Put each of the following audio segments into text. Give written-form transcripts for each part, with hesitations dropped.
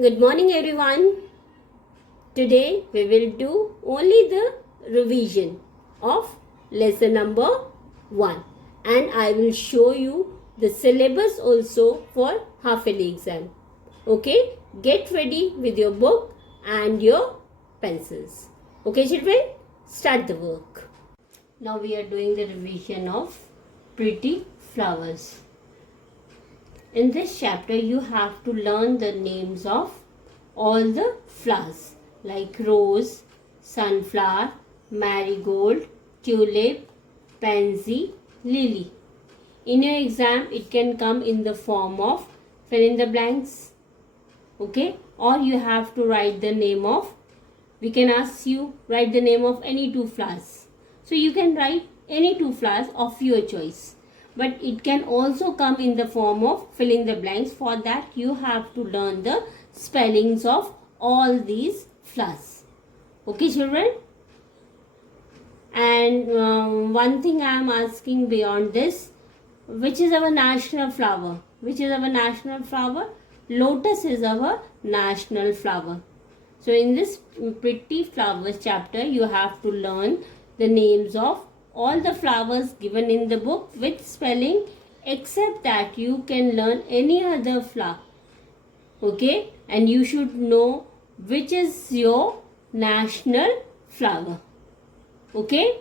Good morning everyone. Today we will do only the revision of lesson number 1 and I will show you the syllabus also for half yearly exam. Okay, get ready with your book and your pencils. Okay children, start the work. Now we are doing the revision of pretty flowers. In this chapter, you have to learn the names of all the flowers like rose, sunflower, marigold, tulip, pansy, lily. In your exam, it can come in the form of fill in the blanks. Okay? Or you have to write the name of, we can ask you, write the name of any two flowers. So you can write any two flowers of your choice. But it can also come in the form of filling the blanks. For that you have to learn the spellings of all these flowers. Okay children? And one thing I am asking beyond this, which is our national flower? Which is our national flower? Lotus is our national flower. So in this pretty flowers chapter, you have to learn the names of all the flowers given in the book with spelling, except that you can learn any other flower. Okay, and you should know which is your national flower. Okay,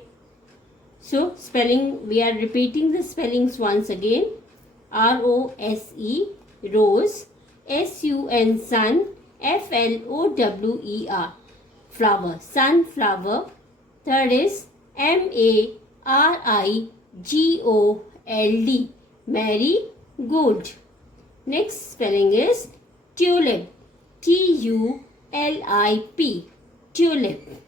so spelling, we are repeating the spellings once again. R-O-S-E, rose, S-U-N, sun, F-L-O-W-E-R, flower, sunflower. Third is M-A-R-I-G-O-L-D, marigold. Next spelling is tulip, T-U-L-I-P, tulip.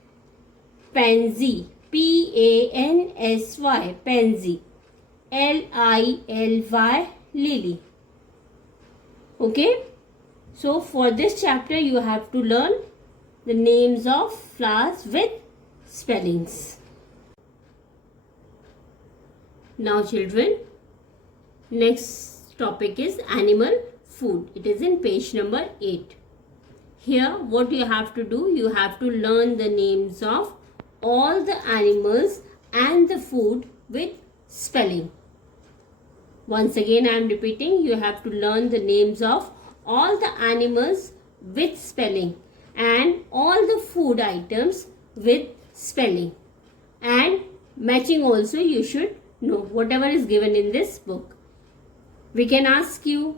Pansy, P-A-N-S-Y, pansy, L-I-L-Y, lily. Okay, so for this chapter you have to learn the names of flowers with spellings. Now children, next topic is animal food. It is in page number 8. Here what you have to do, you have to learn the names of all the animals and the food with spelling. Once again I am repeating, you have to learn the names of all the animals with spelling and all the food items with spelling, and matching also you should know whatever is given in this book. We can ask you,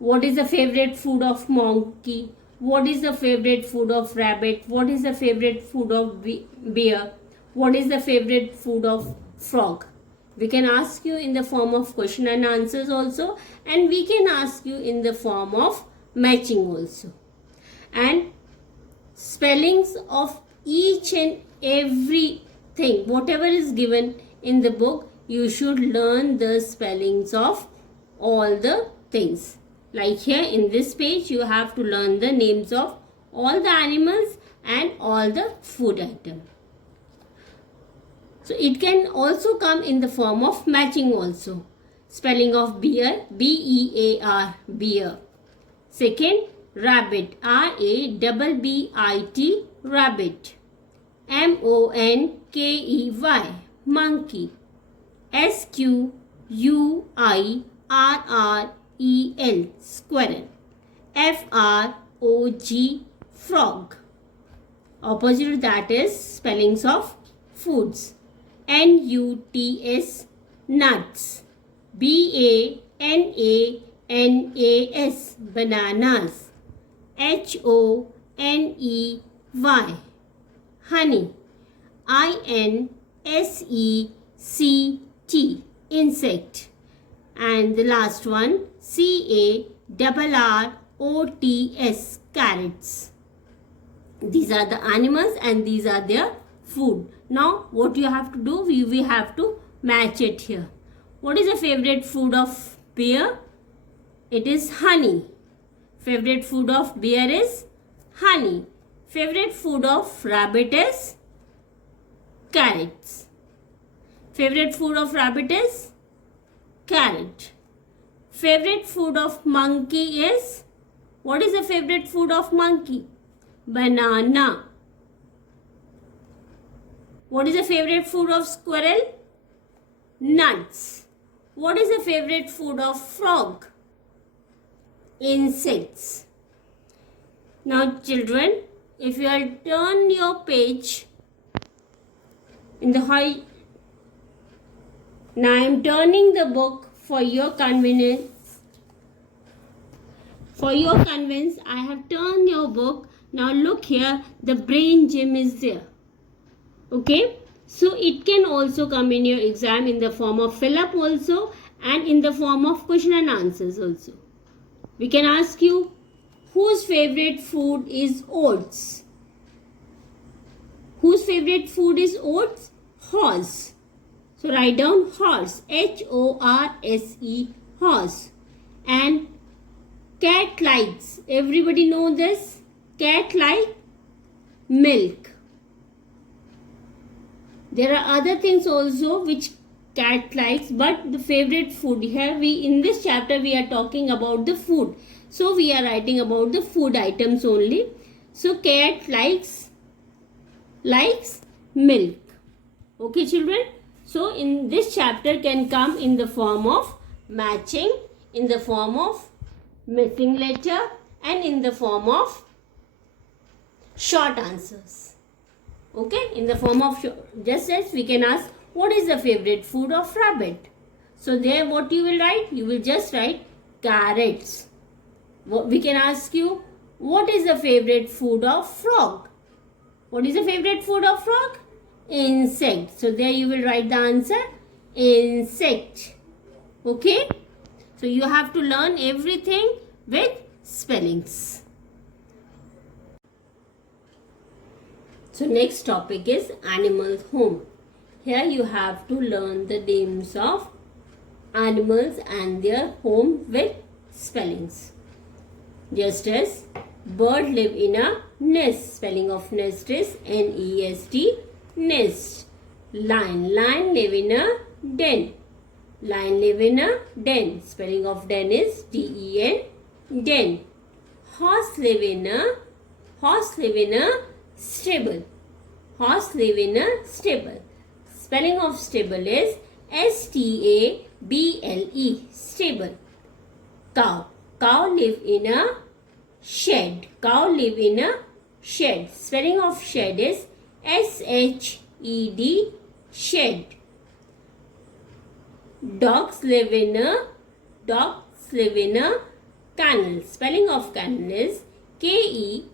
what is the favorite food of monkey? What is the favorite food of rabbit? What is the favorite food of bear? What is the favorite food of frog? We can ask you in the form of question and answers also, and we can ask you in the form of matching also. And spellings of each and everything, whatever is given in the book, you should learn the spellings of all the things. Like here in this page, you have to learn the names of all the animals and all the food items. So it can also come in the form of matching also. Spelling of bear, B-E-A-R, bear. Second, rabbit, R-A-B-B-I-T, rabbit. M-O-N-K-E-Y, monkey. S-Q-U-I-R-R-E-L, squirrel. F-R-O-G, frog. Opposite that is spellings of foods. N-U-T-S, nuts. B-A-N-A-N-A-S, bananas. H-O-N-E-Y, honey. I-N-S-E-C-T, insect. And the last one, C-A-R-R-O-T-S, carrots. These are the animals and these are their food. Now what you have to do, we have to match it here. What is the favorite food of bear? It is honey. Favorite food of bear is honey. Favorite food of rabbit is carrots. Favorite food of rabbit is carrot. Favorite food of monkey is What is the favorite food of monkey? Banana. What is the favorite food of squirrel? Nuts. What is the favorite food of frog? Insects. Now children, if you will turn your page in the high. Now I am turning the book for your convenience. For your convenience, I have turned your book. Now look here, the brain gym is there. Okay, so it can also come in your exam in the form of fill up also and in the form of question and answers also. We can ask you, whose favorite food is oats? Whose favorite food is oats? Horse. So write down horse, H-O-R-S-E, horse. And cat likes, everybody know this? Cat like milk. There are other things also which cat likes, but the favorite food here, in this chapter we are talking about the food. So we are writing about the food items only. So cat likes milk. Okay children. So in this chapter can come in the form of matching, in the form of missing letter, and in the form of short answers. Okay, in the form of just as we can ask, what is the favorite food of rabbit? So there what you will write? You will just write carrots. We can ask you, what is the favorite food of frog? What is the favorite food of frog? Insect. So there you will write the answer, insect. Okay. So you have to learn everything with spellings. So next topic is animal home. Here you have to learn the names of animals and their home with spellings. Just as bird live in a nest. Spelling of nest is N-E-S-T, nest. Lion live in a den. Lion live in a den. Spelling of den is D-E-N, den. Horse live in a stable. Horse live in a stable. Spelling of stable is S-T-A-B-L-E, stable. Cow live in a shed. Cow live in a shed. Spelling of shed is S-H-E-D, shed. Dogs live in a kennel. Spelling of kennel is K-E-N-N-E-L,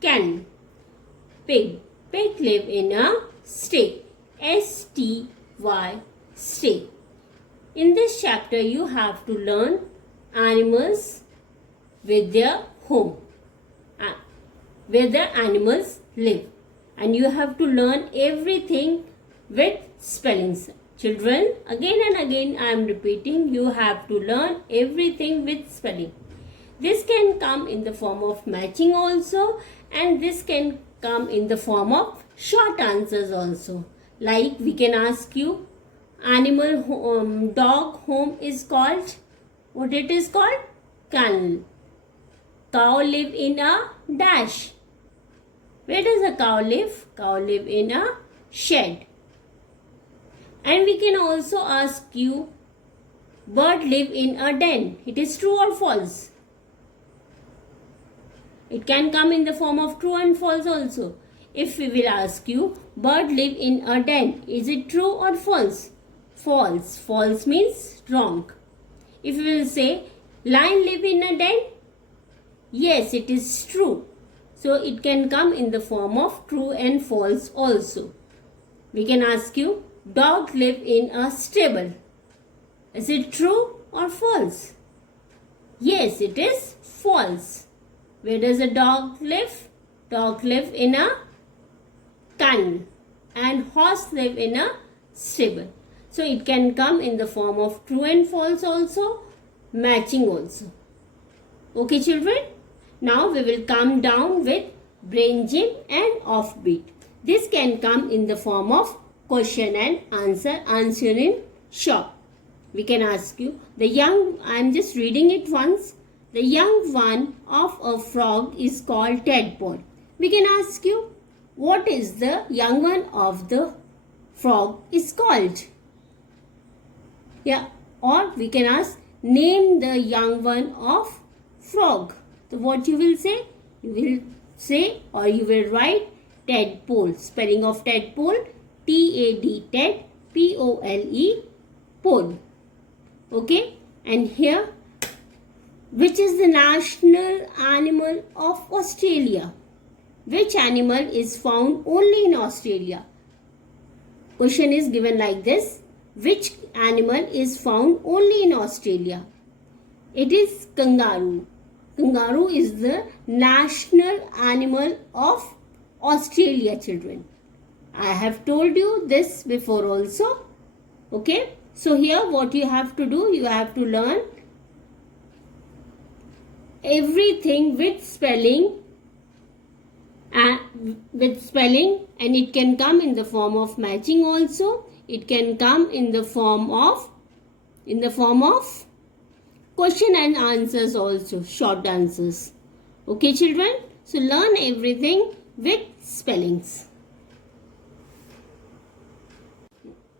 kennel. Pig live in a stay. S-T-Y, stay. In this chapter you have to learn animals with their home, where the animals live, and you have to learn everything with spellings. Children, again and again I am repeating, you have to learn everything with spelling. This can come in the form of matching also, and this can come in the form of short answers also. Like we can ask you, dog home is called, what it is called? Kennel. Cow live in a dash. Where does a cow live? Cow live in a shed. And we can also ask you, bird live in a den. It is true or false? It can come in the form of true and false also. If we will ask you, bird live in a den, is it true or false? False. False means wrong. If we will say, lion live in a den, yes, it is true. So it can come in the form of true and false also. We can ask you, dog live in a stable. Is it true or false? Yes, it is false. Where does a dog live? Dog live in a kennel, and horse live in a stable. So it can come in the form of true and false also, matching also. Okay children, now we will come down with brain gym and offbeat. This can come in the form of question and answer in short. We can ask you, I am just reading it once. The young one of a frog is called tadpole. We can ask you, what is the young one of the frog is called? Yeah, or we can ask, name the young one of frog. So what you will say? You will say or you will write tadpole. Spelling of tadpole, T-A-D, Ted, P-O-L-E, pole. Okay, and here, which is the national animal of Australia? Which animal is found only in Australia? Question is given like this. Which animal is found only in Australia? It is kangaroo. Kangaroo is the national animal of Australia, children. I have told you this before also. Okay. So here what you have to do, you have to learn everything with spelling and it can come in the form of matching also. It can come in the form of question and answers also, short answers. Okay, children? So learn everything with spellings.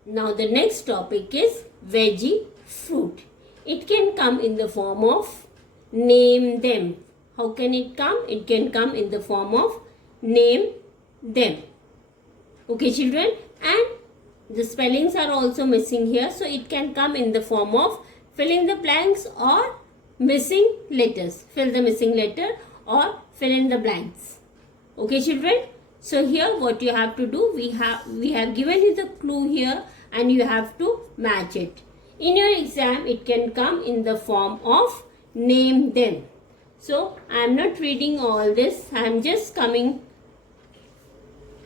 Now the next topic is veggie fruit. It can come in the form of name them. How can it come? It can come in the form of name them. Okay, children? And the spellings are also missing here. So it can come in the form of fill in the blanks or missing letters. Fill the missing letter or fill in the blanks. Okay, children? So here what you have to do, we have given you the clue here and you have to match it. In your exam, it can come in the form of name them. So I am not reading all this. I am just coming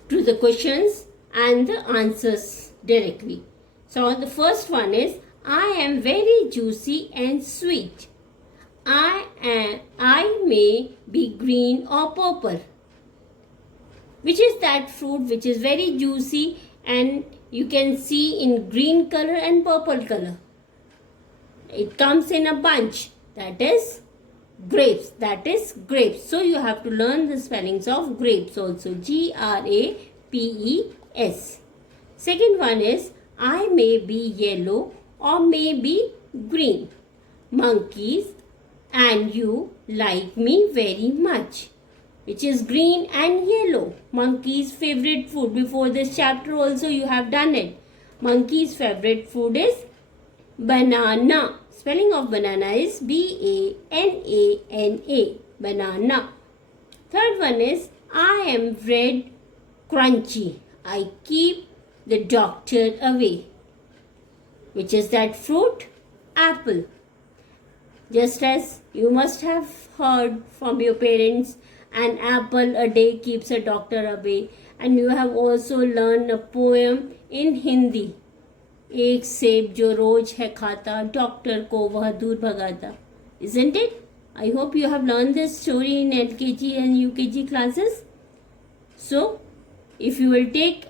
to the questions and the answers directly. So the first one is, I am very juicy and sweet. I may be green or purple. Which is that fruit which is very juicy and you can see in green color and purple color? It comes in a bunch. That is grapes. That is grapes. So you have to learn the spellings of grapes also. G-R-A-P-E-S. Second one is, I may be yellow or may be green. Monkeys and you like me very much. Which is green and yellow. Monkey's favorite food. Before this chapter also you have done it. Monkey's favorite food is banana. Spelling of banana is B-A-N-A-N-A. Banana. Third one is, I am red crunchy. I keep the doctor away. Which is that fruit? Apple. Just as you must have heard from your parents, an apple a day keeps a doctor away. And you have also learned a poem in Hindi. एक सेब जो रोज है खाता doctor को वह दूर भगाता. Isn't it? I hope you have learned this story in LKG and UKG classes. So, if you will take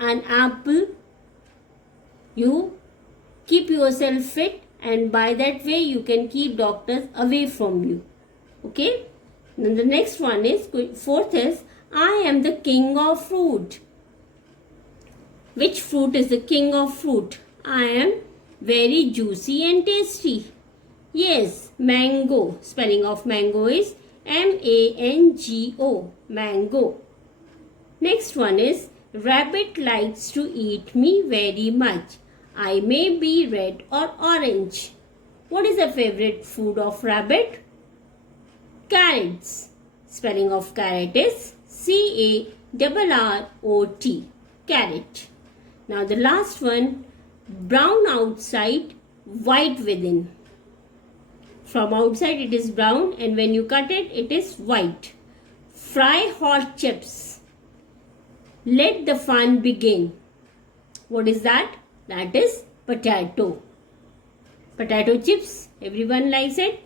an apple, you keep yourself fit and by that way you can keep doctors away from you. Okay? Then the next one is, fourth is, I am the king of fruit. Which fruit is the king of fruit? I am very juicy and tasty. Yes, mango. Spelling of mango is M-A-N-G-O. Mango. Next one is, rabbit likes to eat me very much. I may be red or orange. What is the favorite food of rabbit? Carrots. Spelling of carrot is C-A-R-R-O-T. Carrot. Now the last one, brown outside, white within. From outside it is brown and when you cut it, it is white. Fry hot chips. Let the fun begin. What is that? That is potato. Potato chips, everyone likes it.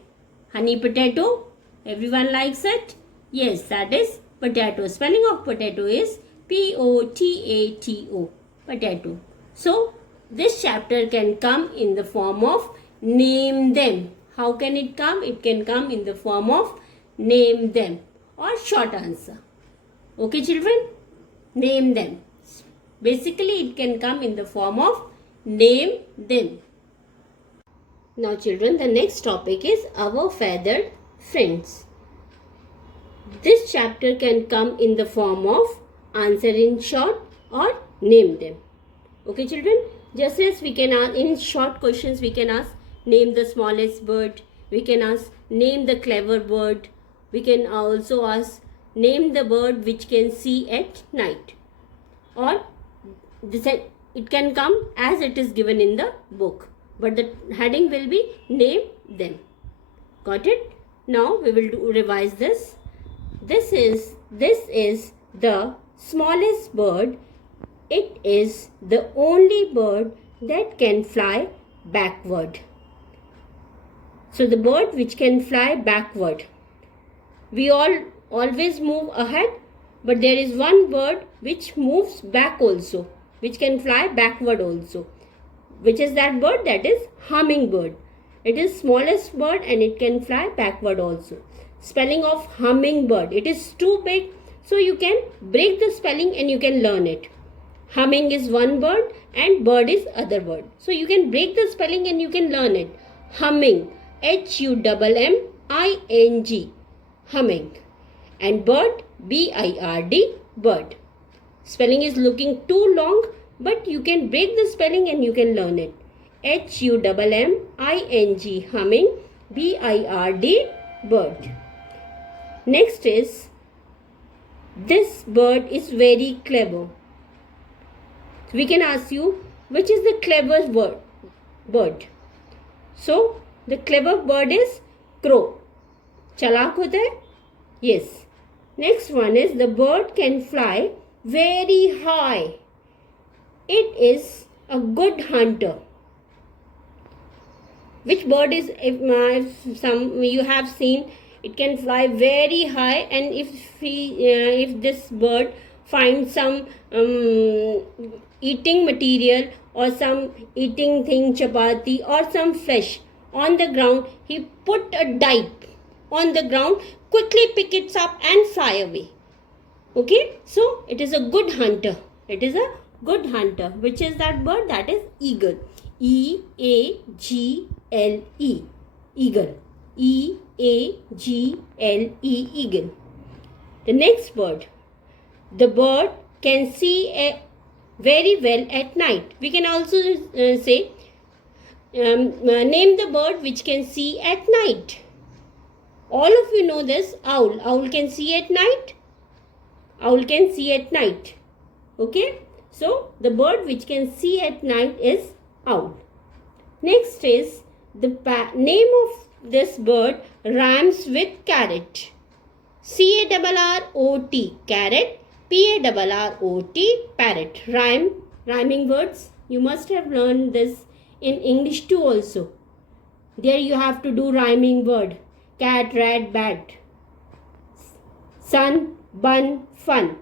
Honey potato, everyone likes it. Yes, that is potato. Spelling of potato is P-O-T-A-T-O. Potato. So, this chapter can come in the form of name them. How can it come? It can come in the form of name them or short answer. Okay, children? Name them. Basically, it can come in the form of name them. Now, children, the next topic is our feathered friends. This chapter can come in the form of answer in short or name them. Okay, children? Just as we can ask in short questions, we can ask name the smallest bird. We can ask name the clever bird. We can also ask name the bird which can see at night. Or this, it can come as it is given in the book. But the heading will be name them. Got it? Now we will revise this. This is the smallest bird. It is the only bird that can fly backward. So the bird which can fly backward. We all always move ahead, but there is one bird which moves back also, which can fly backward also. Which is that bird? That is hummingbird. It is smallest bird and it can fly backward also. Spelling of hummingbird. It is too big, so you can break the spelling and you can learn it. Humming is one bird and bird is other bird. So you can break the spelling and you can learn it. Humming. Humming. Humming. And bird. B-I-R-D. Bird. Spelling is looking too long, but you can break the spelling and you can learn it. Humming. Humming. B-I-R-D. Bird. Next is, this bird is very clever. We can ask you, which is the clever bird? So, the clever bird is crow. Chalak hota hai? Yes. Next one is, the bird can fly very high. It is a good hunter. Which bird is, if some you have seen, it can fly very high, and if this bird finds some eating material or some eating thing, chapati or some flesh on the ground, he put a dive on the ground, quickly pick it up and fly away. Okay, so it is a good hunter. It is a good hunter. Which is that bird? That is eagle. E-A-G-L-E. Eagle. E-A-G-L-E. Eagle. The next bird. The bird can see very well at night. We can also say, name the bird which can see at night. All of you know this. Owl. Owl can see at night. Owl can see at night. Okay. So, the bird which can see at night is owl. Next is, the name of this bird rhymes with carrot. C-A-R-R-O-T. Carrot. P-A-R-R-O-T. Parrot. Rhyming words. You must have learned this in English too also. There you have to do rhyming word. Cat, rat, bat. Sun, bun, fun.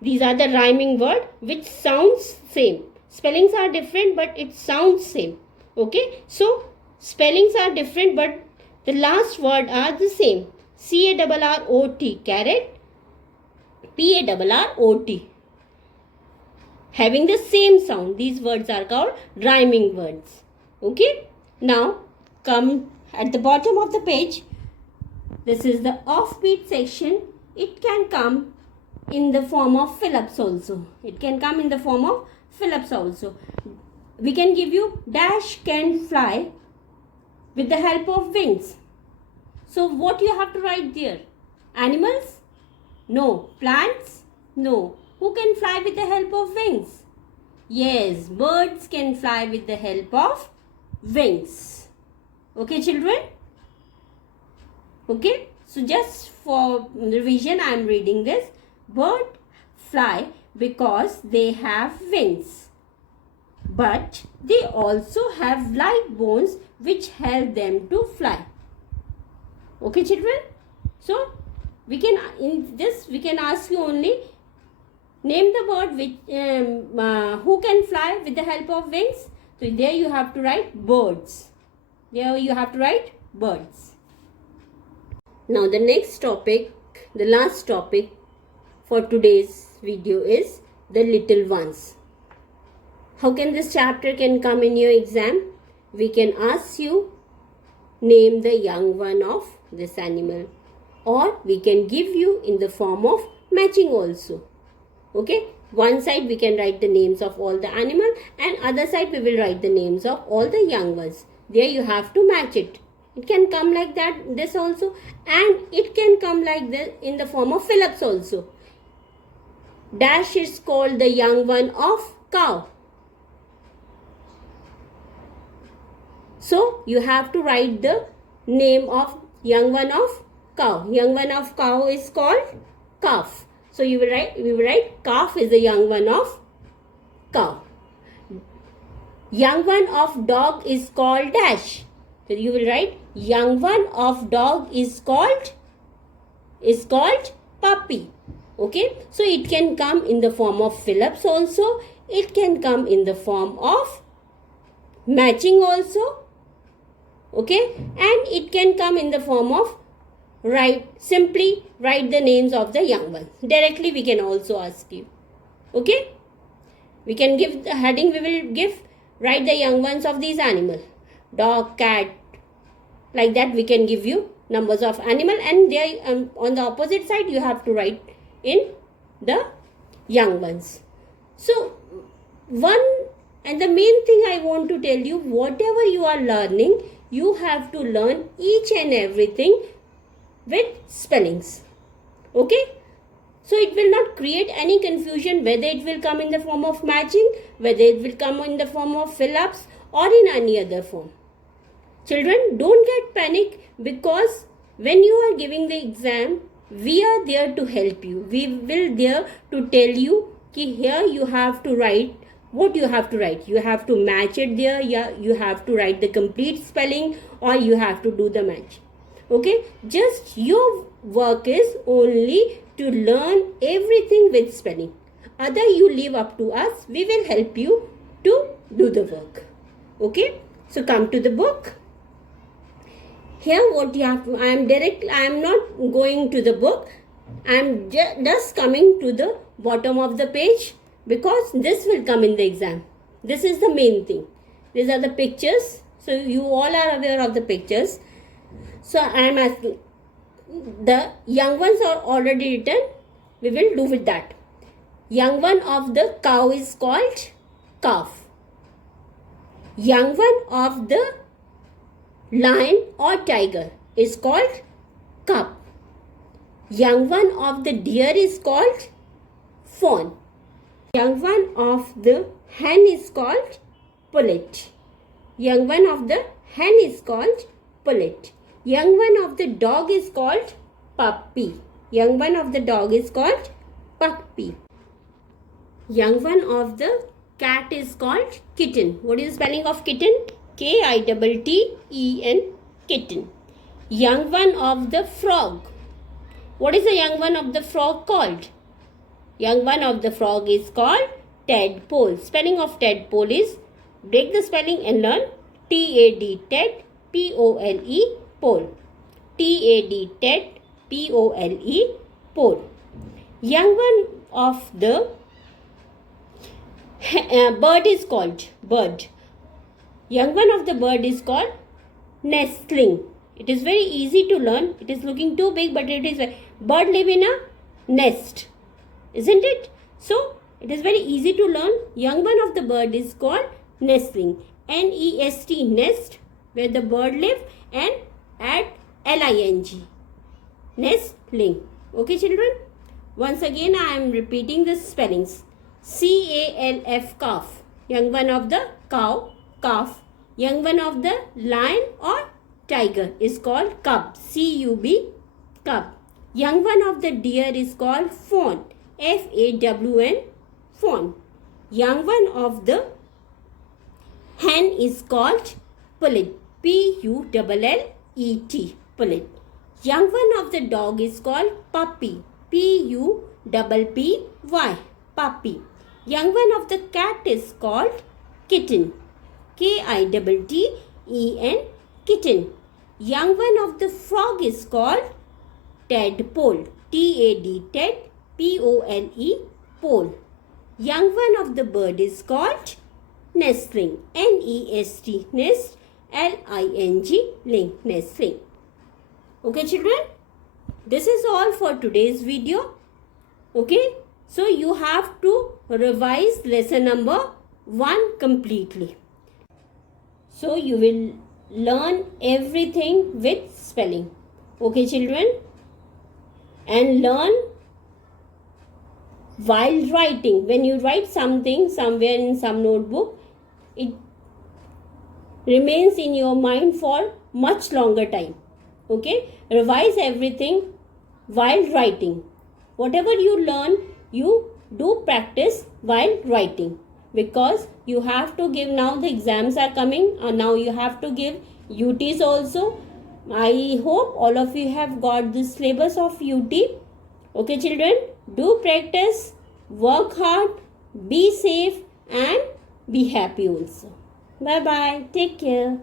These are the rhyming word which sounds same. Spellings are different, but it sounds same. Okay. So, spellings are different, but the last word are the same. C-A-R-R-O-T. Carrot. P-A-R-R-O-T. Having the same sound. These words are called rhyming words. Okay. Now, come at the bottom of the page. This is the offbeat section. It can come in the form of fill-ups also. It can come in the form of fill-ups also. We can give you dash can fly with the help of wings. So what you have to write there? Animals? No. Plants? No. Who can fly with the help of wings? Yes, birds can fly with the help of wings. Okay, children? Okay, so just for revision, I am reading this. Birds fly because they have wings. But they also have light bones which help them to fly. Okay, children? So, we can ask you only, name the bird which who can fly with the help of wings. So there you have to write birds. There you have to write birds. Now the next topic, the last topic for today's video is the little ones. How can this chapter can come in your exam? We can ask you, name the young one of this animal, or we can give you in the form of matching also. Okay, one side we can write the names of all the animal and other side we will write the names of all the young ones. There you have to match it. It can come like that, this also, and it can come like this in the form of fill-ups also. Dash is called the young one of cow. So you have to write the name of young one of cow. Young one of cow is called calf. So we will write calf is the young one of cow. Young one of dog is called dash. So you will write young one of dog is called puppy. Okay. So it can come in the form of fill-ups also. It can come in the form of matching also. Okay, and it can come in the form of simply write the names of the young ones. Directly we can also ask you. Okay, we can give the heading, we will give, write the young ones of these animals. Dog, cat, like that we can give you numbers of animal, and there on the opposite side you have to write in the young ones. So and the main thing I want to tell you, whatever you are learning, you have to learn each and everything with spellings. Okay? So it will not create any confusion whether it will come in the form of matching, whether it will come in the form of fill-ups or in any other form. Children, don't get panic, because when you are giving the exam, we are there to help you. We will there to tell you कि here you have to write what you have to write. You have to match it there. Yeah, you have to write the complete spelling, or you have to do the match. Okay, just your work is only to learn everything with spelling. Other you leave up to us. We will help you to do the work. Okay, so come to the book. Here what you have to, I am not going to the book. I am just coming to the bottom of the page, because this will come in the exam. This is the main thing. These are the pictures. So you all are aware of the pictures. So I am asking, the young ones are already written. We will do with that. Young one of the cow is called calf. Young one of the lion or tiger is called cub. Young one of the deer is called fawn. Young one of the hen is called pullet. Young one of the hen is called pullet. Young one of the dog is called puppy. Young one of the dog is called puppy. Young one of the cat is called kitten. What is the spelling of kitten? K-I-T-T-E-N, kitten. Young one of the frog. What is the young one of the frog called? Young one of the frog is called tadpole. Spelling of tadpole is, break the spelling and learn. T-A-D, ted, P-O-L-E, pole. T-A-D, ted, P-O-L-E, pole. Young one of the bird is called bird. Young one of the bird is called nestling. It is very easy to learn. It is looking too big, but it is bird live in a nest, isn't it? So it is very easy to learn. Young one of the bird is called nestling. N-E-S-T, nest, where the bird live, and add L-I-N-G, nestling. Okay, children? Once again, I am repeating the spellings. C-A-L-F, calf. Young one of the cow, calf. Young one of the lion or tiger is called cub. C-U-B, cub. Young one of the deer is called fawn. F-A-W-N, fawn. Young one of the hen is called pullet. P-U-L-L-E-T, pullet. Young one of the dog is called puppy. P-U-P-P-Y, puppy. Young one of the cat is called kitten. K-I-T-T-E-N, kitten. Young one of the frog is called tadpole. T-A-D, Ted, P-O-L-E, pole. Young one of the bird is called nestling. N-E-S-T, nest, L-I-N-G, ling, nestling. Okay children, this is all for today's video. Okay, so you have to revise lesson number 1 completely. So you will learn everything with spelling. Okay children, and learn while writing. When you write something somewhere in some notebook, it remains in your mind for much longer time. Okay, revise everything while writing. Whatever you learn, you do practice while writing, because you have to give, now the exams are coming, now you have to give UTs also. I hope all of you have got the syllabus of UT. Okay children, do practice, work hard, be safe and be happy also. Bye bye, take care.